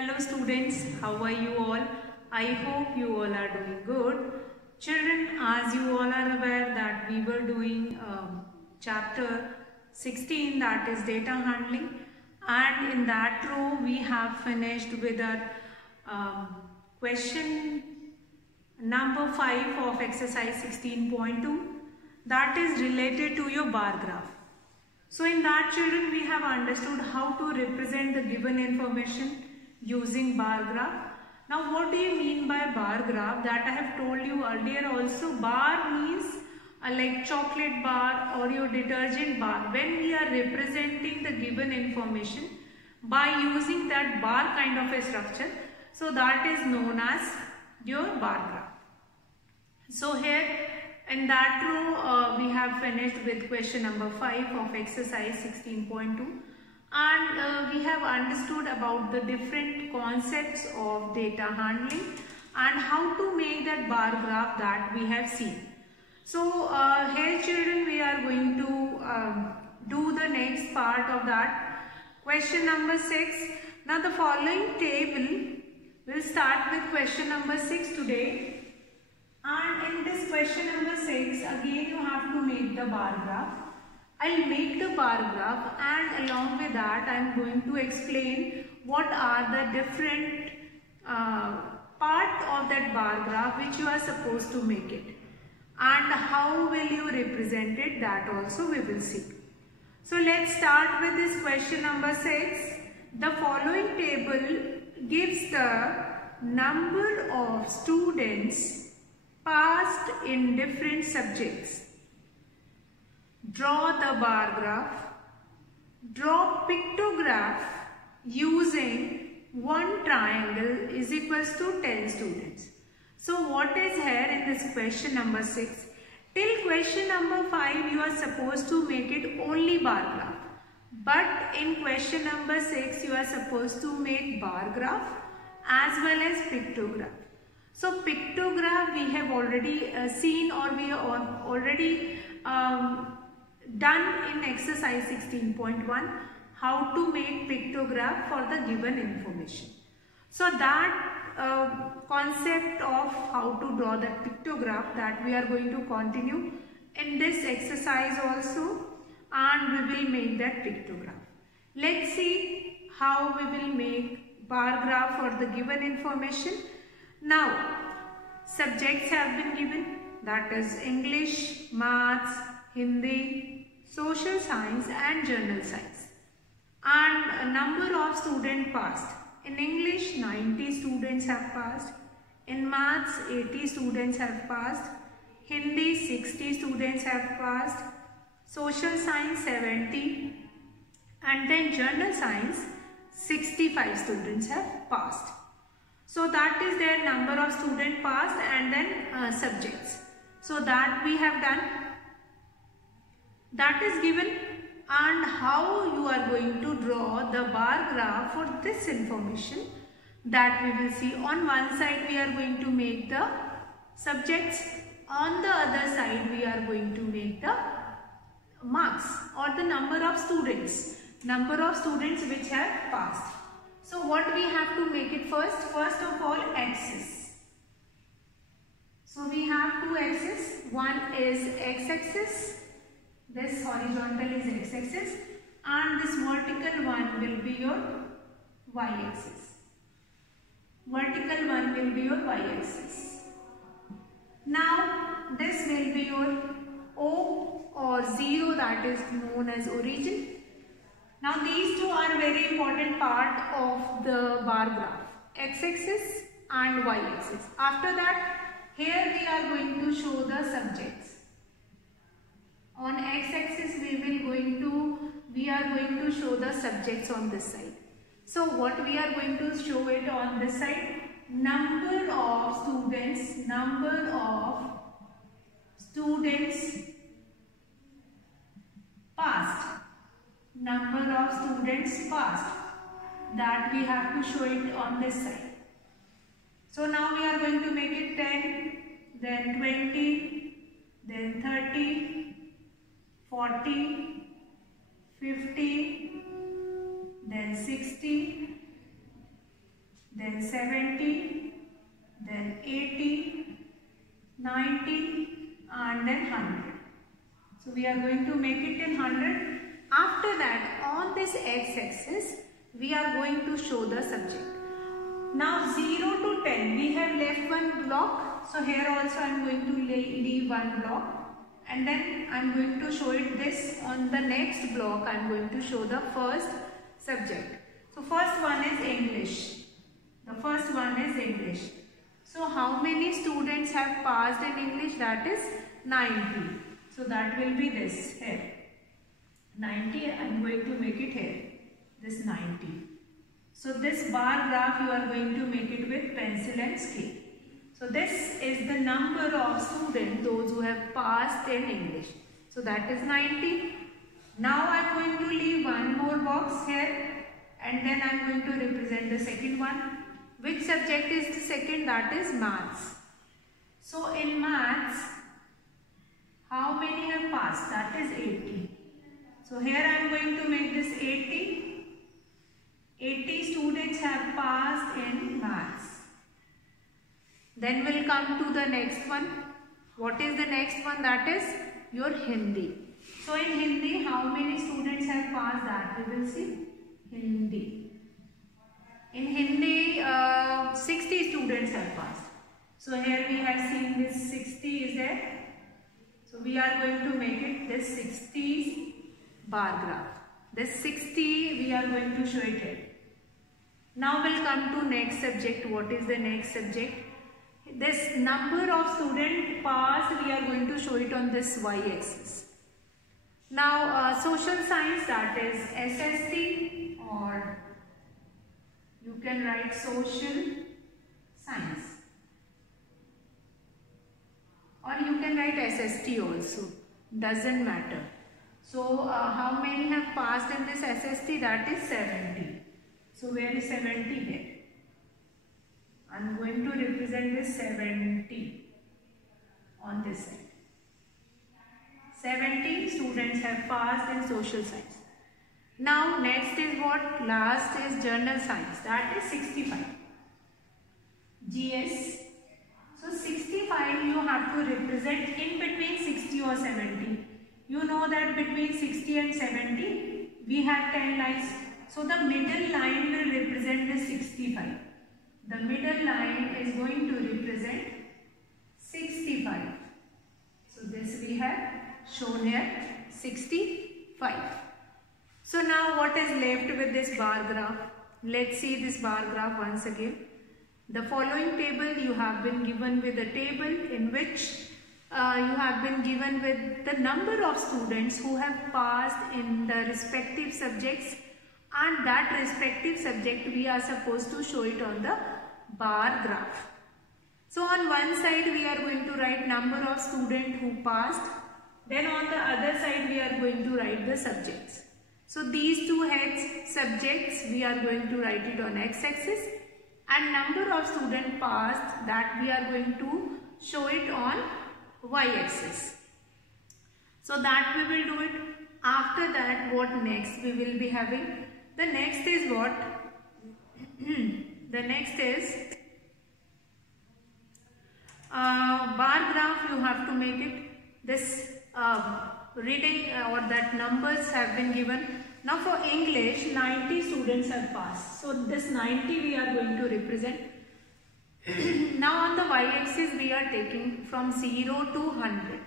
Hello students, how are you all? I hope you all are doing good. Children, as you all are aware that we were doing chapter 16, that is data handling, and in that row we have finished with our question number 5 of exercise 16.2, that is related to your bar graph. So in that, children, we have understood how to represent the given information using bar graph. Now what do you mean by bar graph? That I have told you earlier also. Bar means like chocolate bar or your detergent bar. When we are representing the given information by using that bar kind of a structure, so that is known as your bar graph. So here in that row we have finished with question number 5 of exercise 16.2. And we have understood about the different concepts of data handling and how to make that bar graph that we have seen. So here children, we are going to do the next part of that. Question number 6. Now the following table will start with question number 6 today. And in this question number 6, again you have to make the bar graph. I'll make the bar graph, and along with that I am going to explain what are the different part of that bar graph which you are supposed to make it, and how will you represent it, that also we will see. So let's start with this question number 6. The following table gives the number of students passed in different subjects. Draw the bar graph. Draw pictograph using one triangle is equals to 10 students. So what is here in this question number 6? Till question number 5 you are supposed to make it only bar graph. But in question number 6 you are supposed to make bar graph as well as pictograph. So pictograph we have already seen, or we have already done in exercise 16.1, how to make pictograph for the given information. So that concept of how to draw that pictograph, that we are going to continue in this exercise also, and we will make that pictograph. Let's see how we will make bar graph for the given information. Now subjects have been given, that is English, Maths, Hindi, Social Science and General Science, and a number of students passed. In English 90 students have passed, in Maths 80 students have passed, Hindi 60 students have passed, Social Science 70, and then General Science 65 students have passed. So that is their number of students passed, and then subjects. So that we have done. That is given, and how you are going to draw the bar graph for this information, that we will see. On one side we are going to make the subjects, on the other side we are going to make the marks or the number of students which have passed. So what we have to make it first? First of all, axis. So we have two axes. One is x-axis. This horizontal is x-axis, and this vertical one will be your y-axis. Vertical one will be your y-axis. Now this will be your O or 0, that is known as origin. Now these two are very important part of the bar graph, x-axis and y-axis. After that, here we are going to show the subjects. On x-axis we are going to show the subjects on this side. So what we are going to show it on this side? Number of students passed. Number of students passed, that we have to show it on this side. So now we are going to make it 10, then 20, then 30, 40, 50, then 60, then 70, then 80, 90 and then 100. So we are going to make it in 100. After that, on this x-axis, we are going to show the subject. Now 0 to 10, we have left one block. So here also I am going to leave one block. And then I am going to show it this on the next block. I am going to show the first subject. So first one is English. The first one is English. So how many students have passed in English? That is 90. So that will be this here. 90, I am going to make it here. This 90. So this bar graph you are going to make it with pencil and scale. So this is the number of students, those who have passed in English. So that is 90. Now I am going to leave one more box here and then I am going to represent the second one. Which subject is the second? That is maths. So in maths, how many have passed? That is 80. So here I am going to make this 80. 80 students have passed in maths. Then we'll come to the next one. What is the next one? That is your Hindi. So in Hindi, how many students have passed? That we will see. Hindi. In Hindi, 60 students have passed. So here we have seen this 60 is there. So we are going to make it this 60 bar graph. This 60 we are going to show it here. Now we'll come to next subject. What is the next subject? This number of students passed, we are going to show it on this y-axis. Now social science, that is SST, or you can write social science, or you can write SST also, doesn't matter. So how many have passed in this SST? That is 70. So where is 70 here? I am going to represent this 70 on this side. 70 students have passed in social science. Now next is what? Last is general science. That is 65. GS. So 65 you have to represent in between 60 or 70. You know that between 60 and 70 we have 10 lines. So the middle line will represent the 65. The middle line is going to represent 65. So this we have shown here 65. So now what is left with this bar graph? Let's see this bar graph once again. The following table you have been given with a table in which you have been given with the number of students who have passed in the respective subjects, and that respective subject we are supposed to show it on the bar graph. So on one side we are going to write number of students who passed, then on the other side we are going to write the subjects. So these two heads, subjects, we are going to write it on x-axis, and number of students passed, that we are going to show it on y-axis. So that we will do it. After that, what next we will be having? The next is what? The next is bar graph. You have to make it. This reading or that numbers have been given. Now for English, 90 students have passed. So this 90 we are going to represent. Now on the y-axis we are taking from 0 to 100.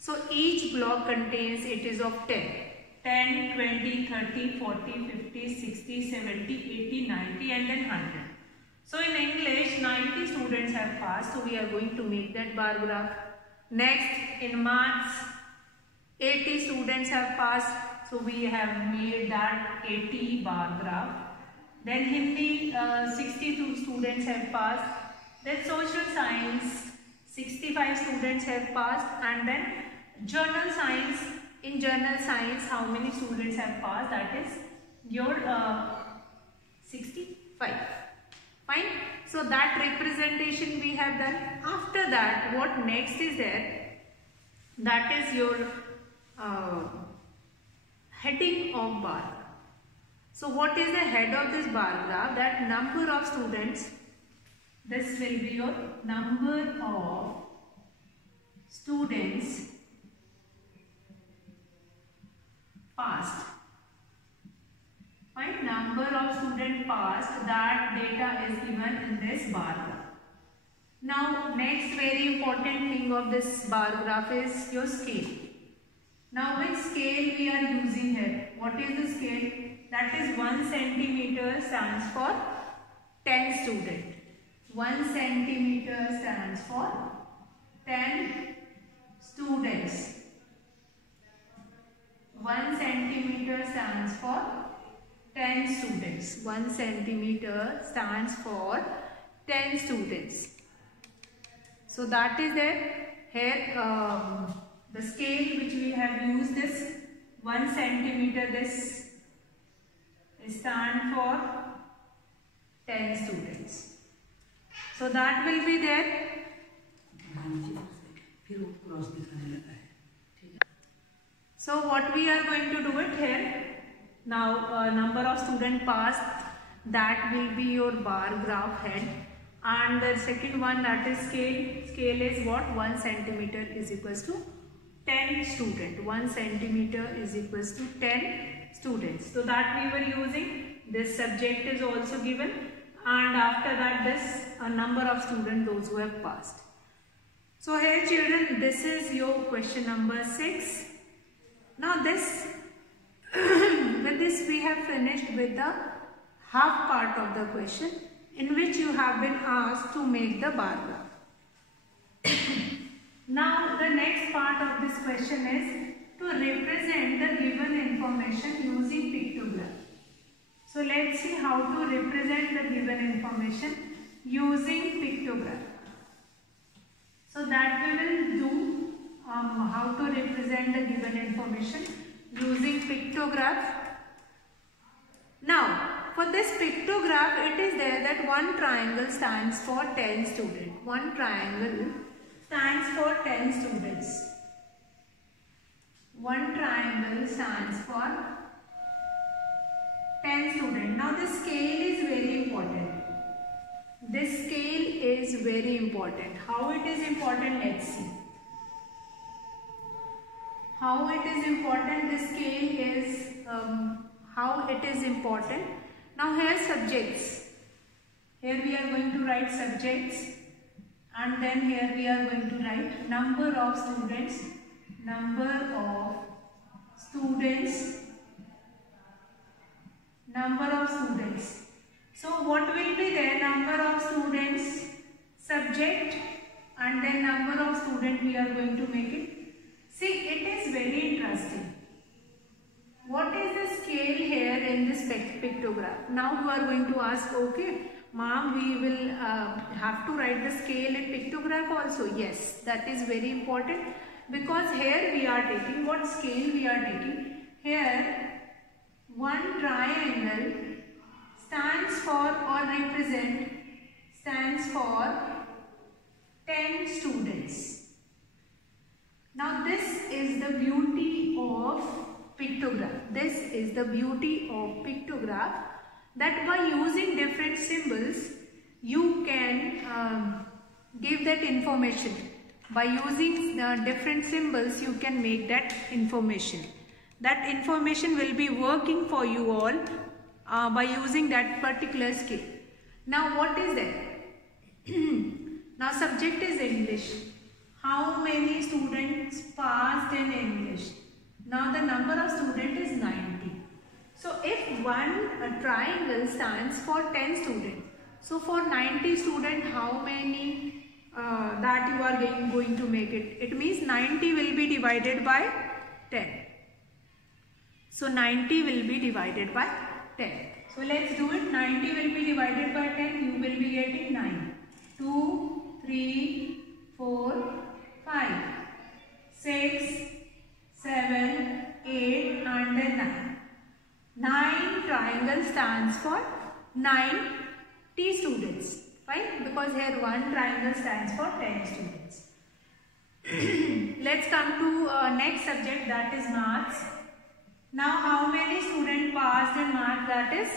So each block contains, it is of 10. 10, 20, 30, 40, 50, 60, 70, 80, 90 and then 100. So in English, 90 students have passed. So we are going to make that bar graph. Next, in maths, 80 students have passed. So we have made that 80 bar graph. Then Hindi, 62 students have passed. Then social science, 65 students have passed. And then journal science. In journal science, how many students have passed? That is your 65. Fine. So that representation we have done. After that, what next is there? That is your heading of bar. So what is the head of this bar graph? That number of students, this will be your number of students passed. Right? Number of students passed, that data is given in this bar graph. Now next very important thing of this bar graph is your scale. Now which scale we are using here? What is the scale? That is 1 centimeter stands for 10 students. 1 centimeter stands for 10 students. 1 centimeter stands for 10 students. 1 centimeter stands for 10 students. So that is there. Here the scale which we have used is 1 centimeter. This stand for 10 students. So that will be there. So what we are going to do it here. Now number of students passed, that will be your bar graph head. And the second one, that is scale. Scale is what? 1 centimeter is equals to 10 students. 1 centimeter is equals to 10 students. So that we were using. This subject is also given. And after that, this number of students, those who have passed. So here children, this is your question number 6. Now this, with this we have finished with the half part of the question, in which you have been asked to make the bar graph. Now the next part of this question is to represent the given information using pictograph. So let's see how to represent the given information using pictograph. So that we will do how to represent the given information using pictograph. Now for this pictograph, it is there that one triangle stands for 10 students. One triangle stands for 10 students. One triangle stands for 10 students. Now this scale is very important. This scale is very important. How it is important? Let's see. How it is important? This scale is how it is important. Now here subjects. Here we are going to write subjects, and then here we are going to write number of students. Number of students. Number of students. So what will be there? Number of students, subject, and then number of students we are going to make it. See, it is very interesting. What is the scale here in this pictograph? Now you are going to ask, okay, ma'am, we will have to write the scale in pictograph also. Yes, that is very important, because here we are taking, what scale we are taking? Here, one triangle stands for or stands for 10 students. Now this is the beauty of pictograph. This is the beauty of pictograph, that by using different symbols you can give that information. By using different symbols you can make that information. That information will be working for you all by using that particular scale. Now what is that? Now subject is English. How many students passed in English? Now the number of students is 90. So if one triangle stands for 10 students, so for 90 students, how many that you are going to make it? It means 90 will be divided by 10. So 90 will be divided by 10. So let's do it. 90 will be divided by 10. You will be getting 9. 2, 3, 4, 5, 6, 7, 8 and then 9. 9 triangle stands for 90 students. Right? Because here one triangle stands for 10 students. Let's come to next subject, that is maths. Now how many students passed in math? That is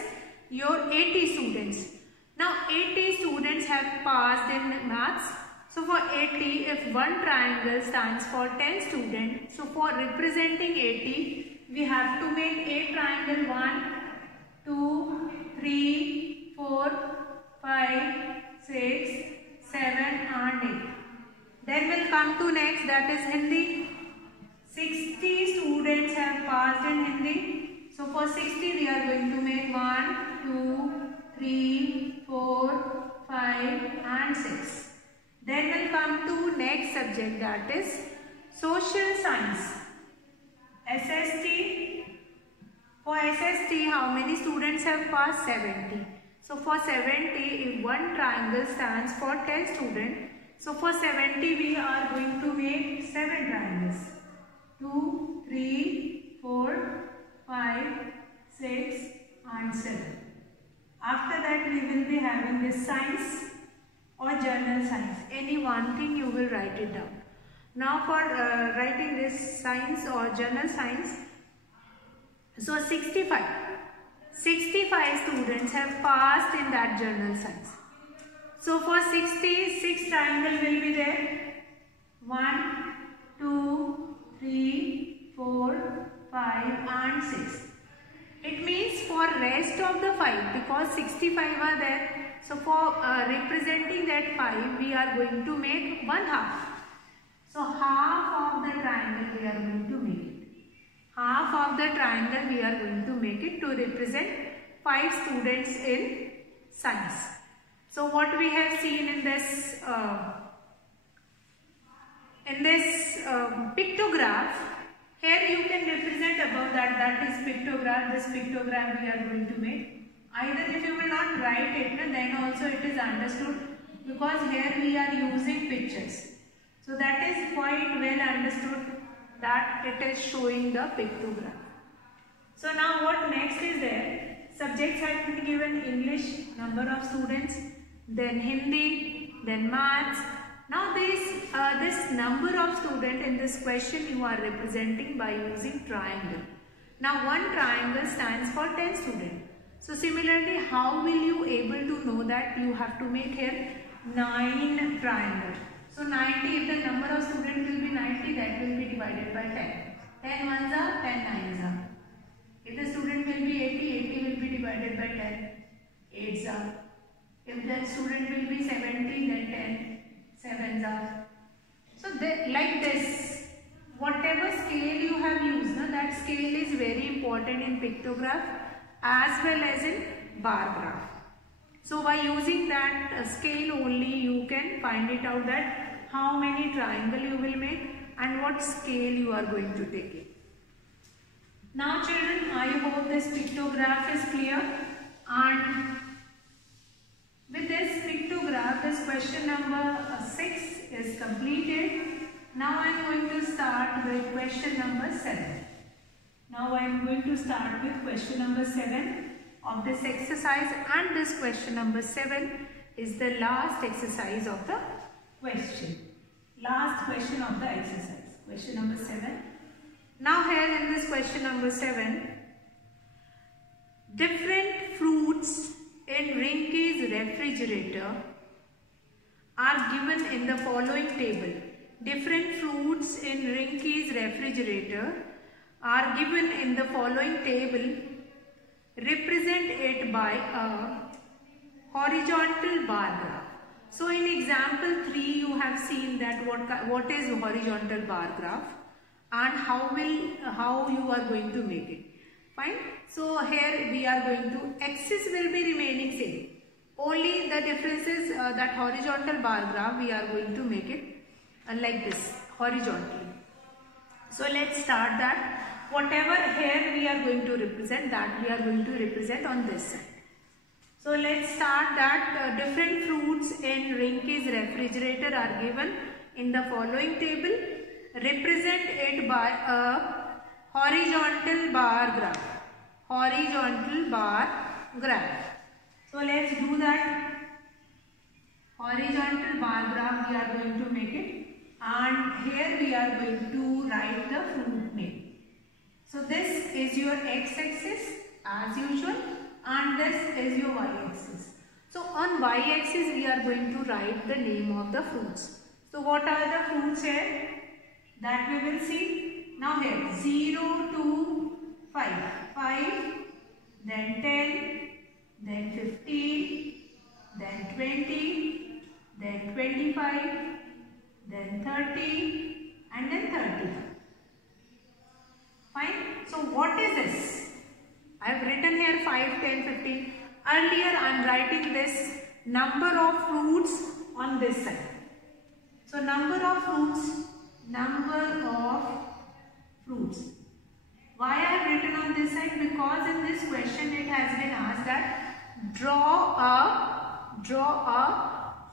your 80 students. Now 80 students have passed in maths. So for 80, if one triangle stands for 10 students, so for representing 80, we have to make a triangle 1, 2, 3, 4, 5, 6, 7 and 8. Then we'll come to next, that is Hindi. 60 students have passed in Hindi. So for 60 we are going to make 1, 2, 3, 4, 5 and 6. Then we'll come to next subject, that is social science. SST. For SST, how many students have passed? 70. So for 70, if one triangle stands for 10 students, so for 70 we are going to make 7 triangles. 2, 3, 4, 5, 6 and 7. After that we will be having this science or general science. Any one thing you will write it down. Now for writing this science or general science, so 65 students have passed in that general science. So for 60, 6 triangle will be there. 1, 2, 3, 4, 5 and 6. It means for rest of the 5, because 65 are there. So for representing that 5, we are going to make 1/2. So half of the triangle we are going to make it. Half of the triangle we are going to make it to represent 5 students in science. So what we have seen in this pictograph, here you can represent above that is pictograph. This pictograph we are going to make. Either if you will not write it, then also it is understood, because here we are using pictures. So that is quite well understood that it is showing the pictograph. So now what next is there? Subjects have been given: English, number of students, then Hindi, then maths. Now this number of students in this question you are representing by using triangle. Now one triangle stands for 10 students. So similarly, how will you able to know that? You have to make here 9 triangles. So 90, if the number of students will be 90, that will be divided by 10. 10 ones are, 10 nines are. If the student will be 80, 80 will be divided by 10. 8s are. If the student will be 70, then 10 sevens are. So like this, whatever scale you have used, that scale is very important in pictograph as well as in bar graph. So by using that scale only, you can find it out that how many triangle you will make and what scale you are going to take it. Now children, I hope this pictograph is clear, and with this pictograph, this question number 6 is completed. Now I am going to start with question number 7. Now I am going to start with question number 7 of this exercise, and this question number 7 is the last exercise of the question. Last question of the exercise. Question number 7. Now here in this question number 7, different fruits in Rinky's refrigerator are given in the following table. Different fruits in Rinky's refrigerator are given in the following table. Represent it by a horizontal bar graph. So in example 3, you have seen that what is horizontal bar graph and how you are going to make it. Fine. So here we are going to, axis will be remaining same. Only the difference is that horizontal bar graph we are going to make it like this, horizontally. So let's start that. Whatever here we are going to represent, that we are going to represent on this side. So let's start that different fruits in Rinky's refrigerator are given in the following table. Represent it by a horizontal bar graph. Horizontal bar graph. So let's do that. Horizontal bar graph we are going to make it, and here we are going to write the fruit name. So this is your x-axis as usual and this is your y-axis. So on y-axis we are going to write the name of the fruits. So what are the fruits here? That we will see. Now here 0 to 5. 5, then 10, then 15, then 20, then 25, then 30 and then 30. Fine. So what is this? I have written here 5, 10, 15. Earlier I am writing this number of fruits on this side. So number of fruits. Why I have written on this side? Because in this question it has been asked that draw a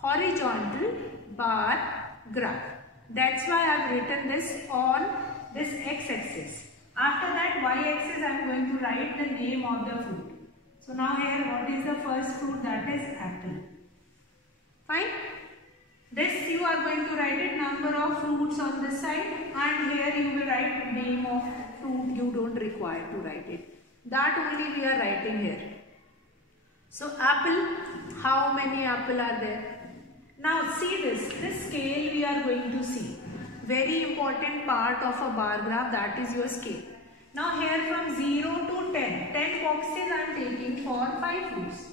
horizontal bar graph. That's why I have written this on this x-axis. After that y-axis I am going to write the name of the fruit. So now here what is the first fruit? That is apple. Fine. This you are going to write it number of fruits on this side and here you will write name of fruit. You don't require to write it. That only we are writing here. So apple, how many apple are there? Now see this scale we are going to see. Very important part of a bar graph, that is your scale. Now here from 0 to 10 boxes I am taking for 5 fruits.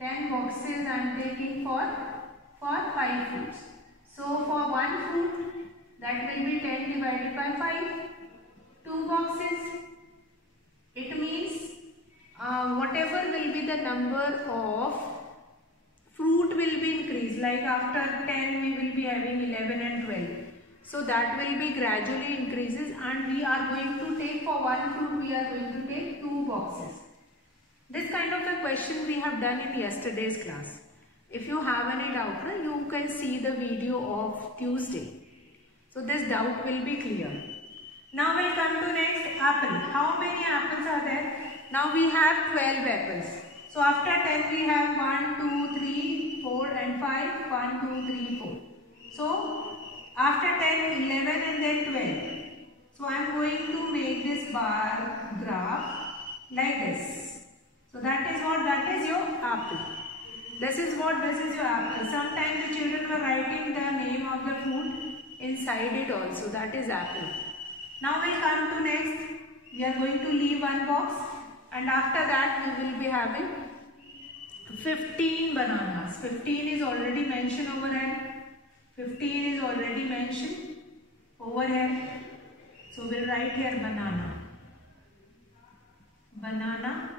10 boxes I am taking for 5 fruits. So for one fruit that will be 10 divided by 5. 2 boxes. It means whatever will be the number of fruit will be increased. Like after 10 we will be having 11 and 12. So that will be gradually increases and we are going to take for one fruit we are going to take 2 boxes. This kind of a question we have done in yesterday's class. If you have any doubt, you can see the video of Tuesday. So this doubt will be clear. Now we'll come to next apple. How many apples are there? Now we have 12 apples. So after 10 we have 1, 2, 3, 4 and 5. 1, 2, 3, 4. So after 10, 11 and then 12. So I am going to make this bar graph like this. So that is what? That is your apple. This is your apple. Sometimes the children were writing the name of the fruit inside it also. That is apple. Now we will come to next. We are going to leave one box and after that we will be having 15 bananas. 15 is already mentioned over here. 15 is already mentioned over here. So we will write here banana. Banana,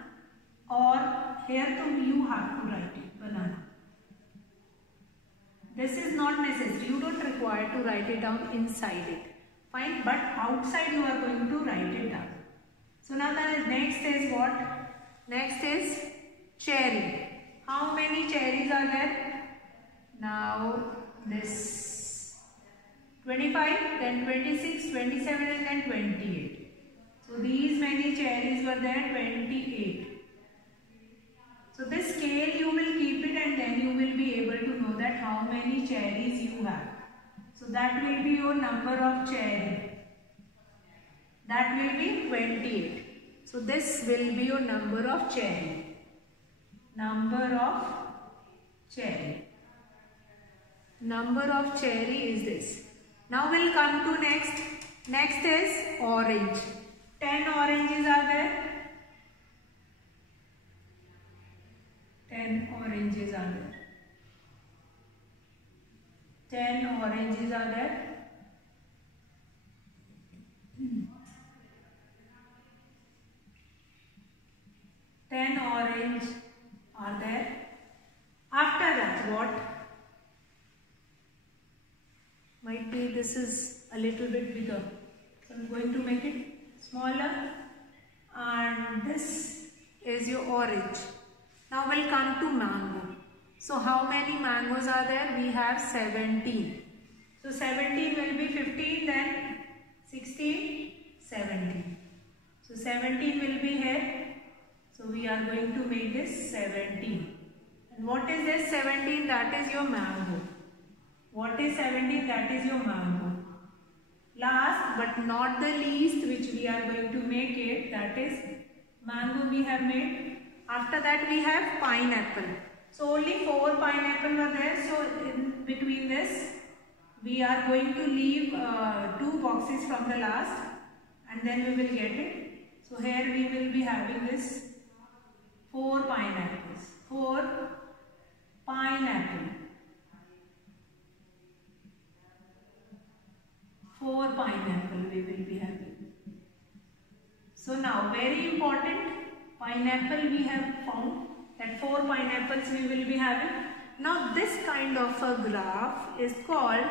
or here too you have to write it banana. This is not necessary. You don't require to write it down inside it. Fine, but outside you are going to write it down. So now the next is what? Next is cherry. How many cherries are there? Now this 25, then 26, 27 and then 28. So these many cherries were there, 28. So this scale you will keep it and then you will be able to know that how many cherries you have. So that will be your number of cherry. That will be 28. So this will be your number of cherry. Number of cherry. Number of cherry is this. Now we'll come to next. Next is orange. 10 oranges are there. 10 oranges are there. 10 oranges are there. 10 orange are there. After that what? Might be this is a little bit bigger. So I am going to make it smaller and this is your orange. Now we'll come to mango. So how many mangoes are there? We have 17. So 17 will be 15, then 16, 17. So 17 will be here. So we are going to make this 17. And what is this 17? That is your mango. What is 17? That is your mango. Last but not the least, which we are going to make it, that is mango we have made. After that we have pineapple. So only 4 pineapple were there. So in between this, we are going to leave 2 boxes from the last, and then we will get it. So here we will be having this 4 pineapples. 4 pineapple. 4 pineapple we will be having. So now very important, pineapple we have found that 4 pineapples we will be having. Now this kind of a graph is called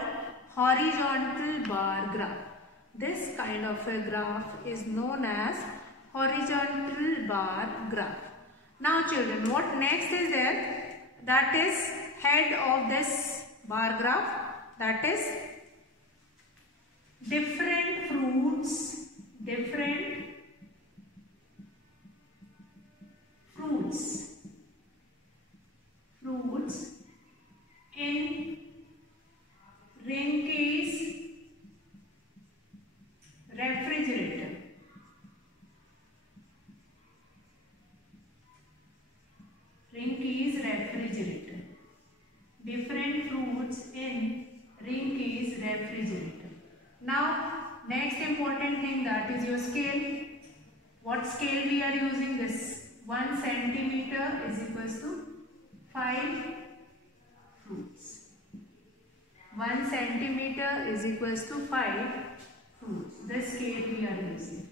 horizontal bar graph. This kind of a graph is known as horizontal bar graph. Now children, what next is there? That is head of this bar graph, that is different fruits in Rinke's refrigerator. Rinke's refrigerator. Different fruits in Rinke's refrigerator. Now, next important thing, that is your scale. What scale we are using? This 1 centimeter is equals to 5 fruits. 1 centimeter is equals to 5 fruits. This scale we are using.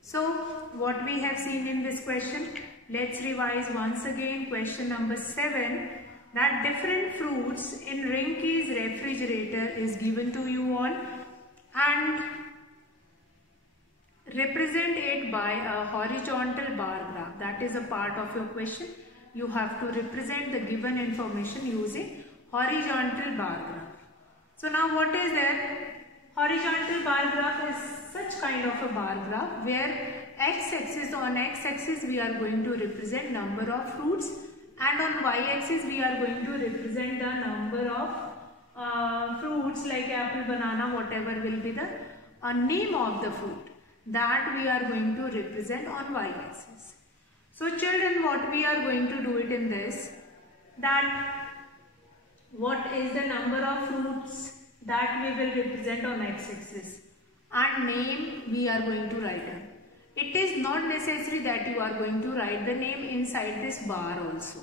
So, what we have seen in this question? Let's revise once again question number 7. That different fruits in Rinke's refrigerator is given to you all, and represent it by a horizontal bar graph. That is a part of your question. You have to represent the given information using horizontal bar graph. So now what is there? Horizontal bar graph is such kind of a bar graph where x-axis, on x-axis we are going to represent number of fruits, and on y-axis we are going to represent the number of fruits like apple, banana, whatever will be the name of the fruit, that we are going to represent on y-axis. So children, what we are going to do it in this, that what is the number of fruits that we will represent on x-axis, and name we are going to write down. It is not necessary that you are going to write the name inside this bar also.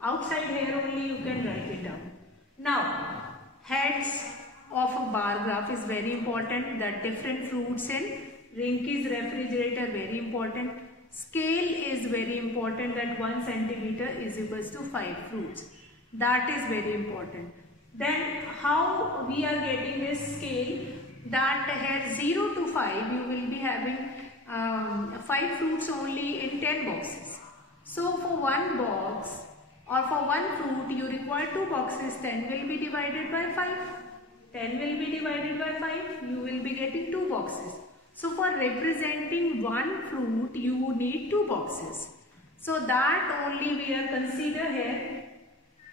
Outside here only you can write it down. Now, heads of a bar graph is very important. That different fruits in Rinke's refrigerator, very important. Scale is very important, that 1 centimeter is equals to 5 fruits. That is very important. Then how we are getting this scale? That here 0 to 5 you will be having 5 fruits only in 10 boxes. So for one box or for one fruit you require 2 boxes. 10 will be divided by 5. 10 will be divided by 5. You will be getting 2 boxes. So for representing one fruit you need 2 boxes. So that only we are consider here.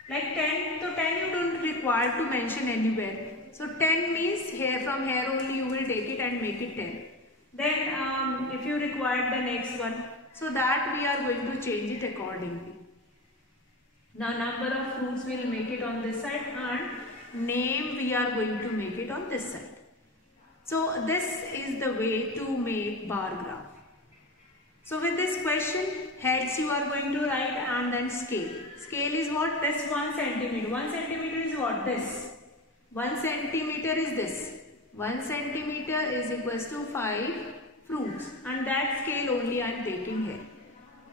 Like 10, so 10 you don't require to mention anywhere. So 10 means here, from here only you will take it and make it 10. Then if you require the next one, so that we are going to change it accordingly. Now number of fruits we will make it on this side, and name we are going to make it on this side. So this is the way to make bar graph. So with this question, heads you are going to write, and then scale. Scale is what? This 1 centimeter. 1 centimeter is what? This. 1 centimeter is this. 1 centimeter is equals to 5 fruits, and that scale only I am taking here.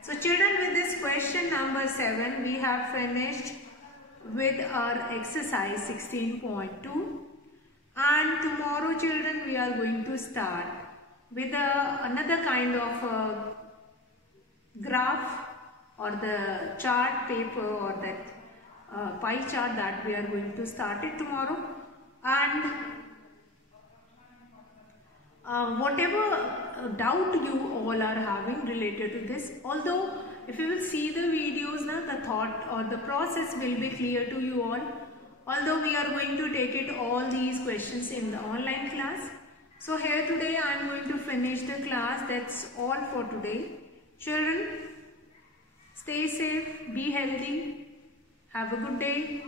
So children, with this question number 7, we have finished with our exercise 16.2, and tomorrow children we are going to start with another kind of graph or the chart paper or that pie chart that we are going to start it tomorrow. And whatever doubt you all are having related to this, although if you will see the videos now, the thought or the process will be clear to you all. although we are going to take it all these questions in the online class. So here today I am going to finish the class. That's all for today. Children, stay safe, be healthy, have a good day.